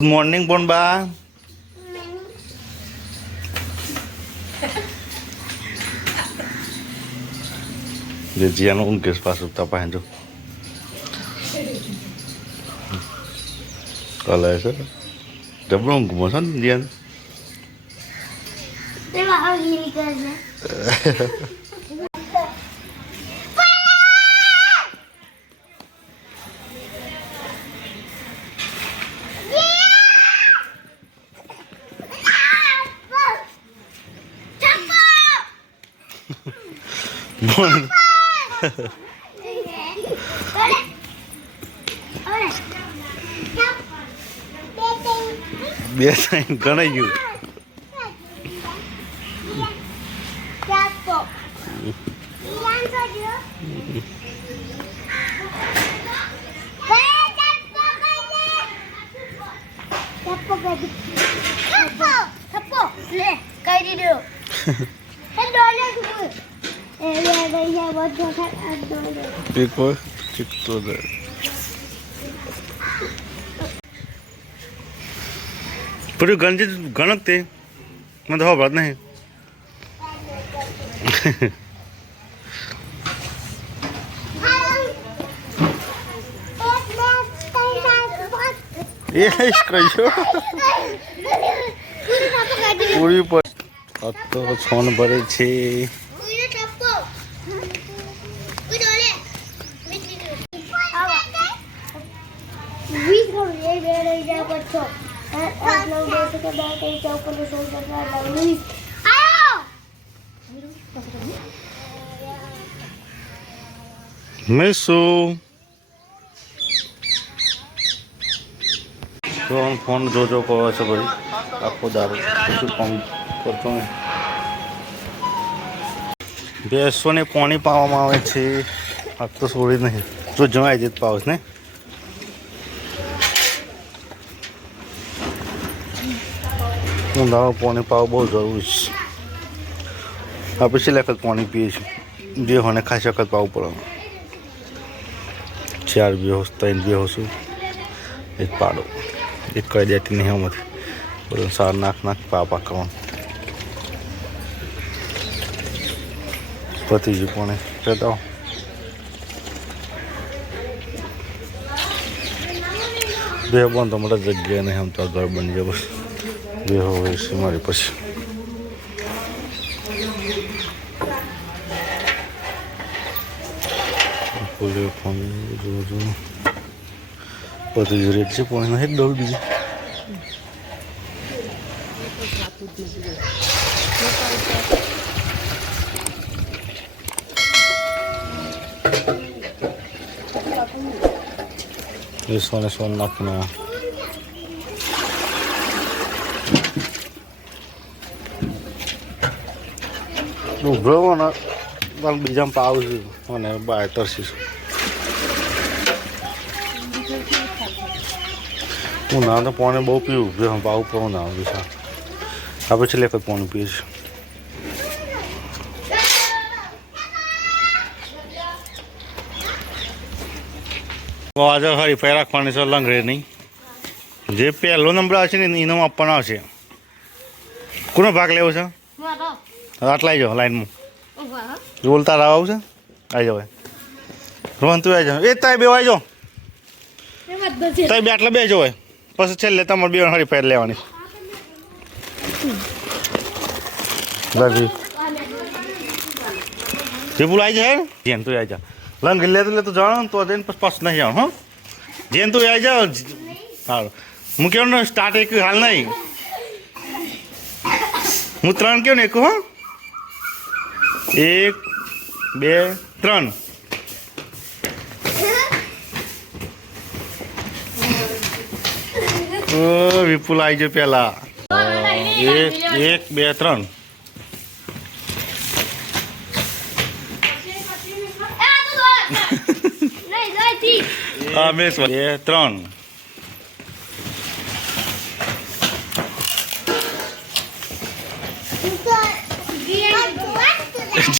Good morning, Bonba. De Gian ungkes pasuk tapahan tu. Kalau itu, dah belum kemudian Gian. Terima kasih kerja. Mon. Biasa kena you. देखो ठीक तो दे पर गंज गणक थे मैं तो बात नहीं ये इसका जो पूरी पर तो सोन भरे छे Mesu तो फोन जो को ऐसे भाई आपको दारू कुछ कम करते हैं बेसो ने पानी पावा આવે છે આ તો છોડી નહીં જો જમાઈ દેત પાવસ ને ઉંધાળો પાણી પાવ બહુ જરૂરી છે આપણે છેલ્લે વખત પાણી પીએ છીએ બે હોને ખાસ વખત પાવું પડે 4 બેહોશ 3 બેહોશ એક પાડો એક કઈ દેતી નહીં આમાંથી બધું સાર નાખ પાપા કરવાનું પતિજી પણ જતા બે બંધ તો મોટા જગ્યા નહીં આમ તો ઘર બની જાય બસ બે હોય છે મારી પછી ફોન જો પતિજી રેટ છે પણ નહીં ડોલ બીજી ये सोने नाखना उभरो ना बीजा पाव मैंने बाय तरसीस हूँ ना तो पानी बहुत पीव पाव पाऊ ना विशा आप छे पानी पीए आज हरीफाई राखवानी છે લંગડે નહીં જે પહેલો નંબર આવશે ને ઇનામ આપવાનો આવશે કોનો ભાગ લેવો છે આટલા આવી જાઓ લાઈનમાં બોલતા રાવ આવશે આવી જાવ રોહન તું આવી જાવ એ તાય બે આવી જાઓ તાય બે આટલા બે જાવ પછી છેલ્લે તમારે બે હરીફાઈ લેવાની દાદી જે બોલ આવી જાય જેમ તું આવી જા લંગ લે તો જાણો તો તેને પાસ નહીં જાણો હા જેમ તું આવી જાઓ સારું હું કેવું ને સ્ટાર્ટ એક હાલ નહીં હું 3 કેવું ને એક હો 1 2 3 વિપુલ આવી જાય પેલા 1 2 3 Ah, mesmo. É, trono.